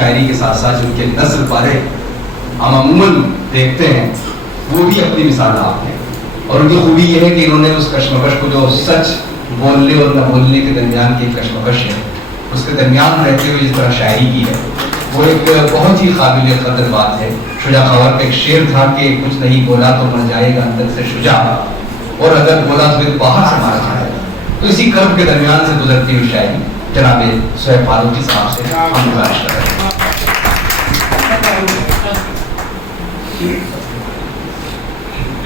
شاعری کے ساتھ ساتھ ان کے نثر پارے ہم عموماً دیکھتے ہیں وہ بھی اپنی مثال آپ ہیں. اور ان کی خوبی یہ ہے کہ انہوں نے اس کشمکش کو جو سچ بولنے اور نہ بولنے کے درمیان کی کشمکش ہے اس کے درمیان رہتے ہوئے جس طرح شاعری کی ہے وہ ایک بہت ہی قابل قدر بات ہے. شجاع خاور کا ایک شعر تھا کہ کچھ نہیں بولا تو مر جائے گا اندر سے شجاع اور اگر بولا تو پھر باہر سے مارا جائے گا. تو اسی کرب کے درمیان سے گزرتی ہوئی شاعری جناب صہیب فاروقی صاحب سے ہم گزارش کر رہے ہیں.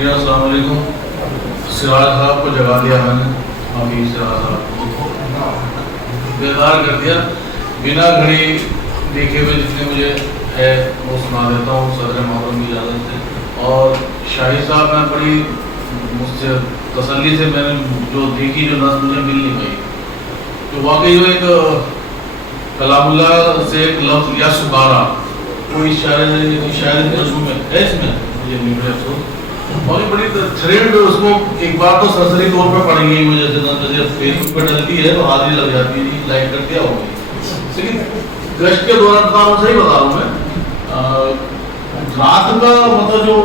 السلام علیکم. سراج صاحب کو جگا دیا میں نے, ابھی سراج صاحب کو بیدار کر دیا. بنا گھڑی دیکھے ہوئے جتنے مجھے ہے وہ سنا دیتا ہوں صدر محترم کی اجازت سے. اور شاہد صاحب میں بڑی مجھ سے تسلی سے میں نے جو دیکھی جو نظم مجھے مل نہیں پائی تو واقعی وہ ایک کلام اللہ سے ایک لفظ یا سکارا کوئی شاعر نظم میں ہے اس میں مجھے نہیں بڑے افسوس. اور یہ بڑی تھریڈ اس کو ایک بار تو سرسری طور پر پڑھ گئی مجھے جیسے فیس بک پہ ڈلتی ہے تو حاضری لگ جاتی ہے لائک کر دیا ہوگی. لیکن گشت کے دوران بتا صحیح بتا رہا ہوں میں رات کا مطلب جو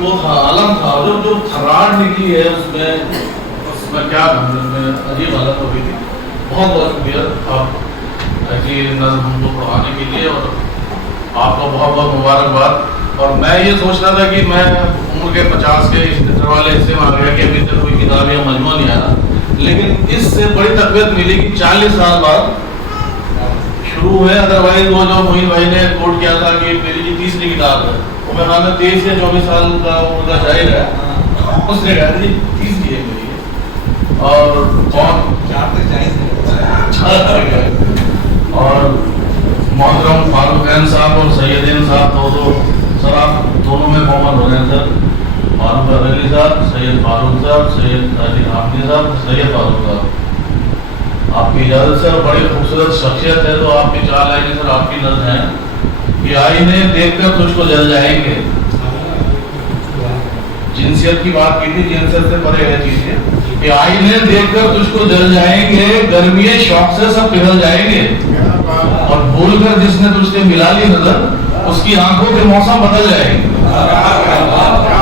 وہ عالم تھا جو تھراٹ نکلی ہے اس میں کیا عجیب حالت ہو گئی تھی. بہت بہت شکریہ آپ ایسی نظم ہم کو پڑھانے کے لیے اور آپ کا بہت بہت مبارکباد. اور میں یہ سوچ رہا تھا کہ میں عمر کے 50 کے والے حصے میں آ گیا کہ ابھی تک کوئی کتاب یا مجموعہ نہیں آیا, لیکن اس سے بڑی تقویت ملی کہ 40 سال بعد شروع ہے. ادروائز وہ جو معین بھائی نے کوٹ کیا تھا کہ میری جو تیسری کتاب ہے وہ میں خیال میں 23 یا 24 سال کا عمر کا شاعر ہے, اس نے کہا جی تیسری ہے میری. اور اور محترم فاروق احمد صاحب اور سیدین صاحب تو سر آپ دونوں میں کامن ہو رہے ہیں سر. فاروق علی صاحب, سید فاروق صاحب, سید علی حافظ صاحب, سید فاروق صاحب, آپ کی اجازت سے. اور بڑی خوبصورت شخصیت ہے تو آپ کی چال آئیں گے سر. آپ کی نظر ہے کہ آئینے دیکھ کر تجھ کو جل جائیں گے. جنسیت کی بات کی تھی, جنسیت سے پرے ہے چیزیں کہ آئینے دیکھ کر تجھ کو جل جائیں گے, گرمی شوق سے سب پگھل جائیں گے. اور بھول کر جس نے تجھ سے ملا لی نظر اس کی آنکھوں کے موسم بدل جائیں گے,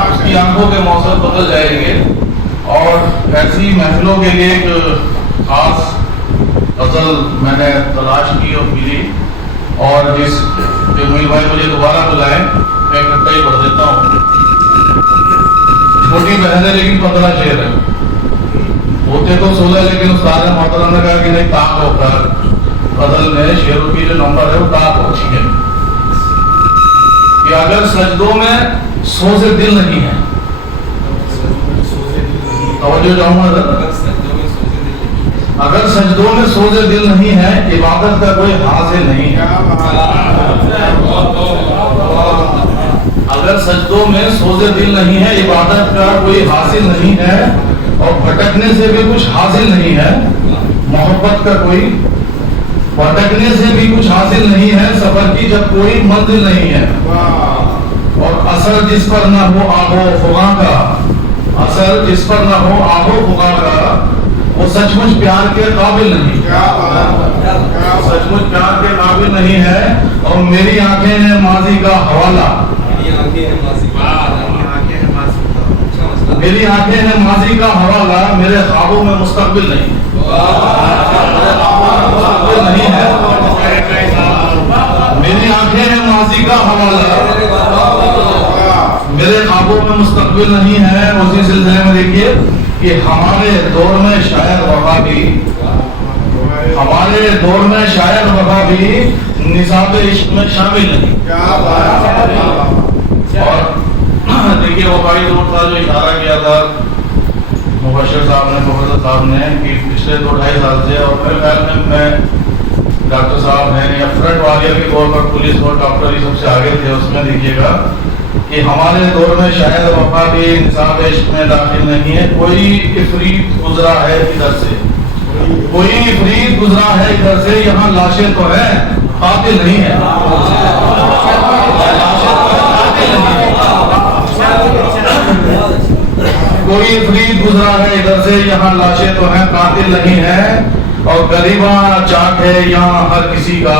اس کی آنکھوں کے موسم بدل جائیں گے. اور ایسی محفلوں کے لیے ایک خاص غزل میں نے تلاش کی اور ملی, اور جس معین بھائی مجھے دوبارہ بلائیں میں اکٹھا ہی پڑھ دیتا ہوں. چھوٹی بہن ہے لیکن 15 شعر ہے, ہوتے تو 16 لیکن استاد محترم نے کہا کہ نہیں طاق ہو کر غزل میں شعروں کی جو نمبر ہے وہ طاق ہو چکی ہے. کہ اگر سجدوں میں سو سے دل نہیں ہے, توجہ چاہوں گا سر, اگر سجدوں میں سو سے دل نہیں ہے عبادت کا کوئی حاصل نہیں ہے. اگر سجدوں میں سو سے دل نہیں ہے عبادت کا کوئی حاصل نہیں ہے, اور بھٹکنے سے بھی کچھ حاصل نہیں ہے. محبت کا کوئی بھٹکنے سے بھی کچھ حاصل نہیں ہے, سفر کی جب کوئی منزل نہیں ہے. اور اثر جس پر نہ ہو آب و فغاں کا, اثر جس پر نہ ہو آب و فغاں کا, وہ سچ مچ پیار کے قابل نہیں, سچ مچ پیار کے قابل نہیں ہے. اور میری آنکھیں ہیں ماضی کا حوالہ, میری آنکھیں ہیں ماضی کا حوالہ, میرے خوابوں میں مستقبل نہیں, مستقبل نہیں ہے. میری آنکھیں ہیں ماضی کا حوالہ, میرے خوابوں میں مستقبل نہیں ہے. اسی سلسلے میں دیکھیے کہ ہمارے دور میں شاعر وفا بھی, ہمارے دور میں شاعر وفا بھی نصاب عشق میں شامل نہیں. اور دیکھیے وفائی دور تھا جو اشارہ کیا تھا مبشر صاحب نے, پروفیسر صاحب نے, کہ پچھلے 2-2.5 سال سے, اور میرے خیال میں ڈاکٹر صاحب ہیں یا فرنٹ والیہ کے طور پر پولیس اور ڈاکٹر سب سے آگے تھے, اس میں دیکھیے گا کہ ہمارے دور میں شاید وفا بھی نصاب عشق میں داخل نہیں ہے. کوئی افریت گزرا ہے ادھر سے, کوئی افریت گزرا ہے ادھر سے, یہاں لاشیں تو ہیں قاتل نہیں ہے. کوئی افریت گزرا ہے ادھر سے, یہاں لاشیں تو ہیں قاتل نہیں ہے. اور غریباں چاک ہے یہاں ہر کسی کا,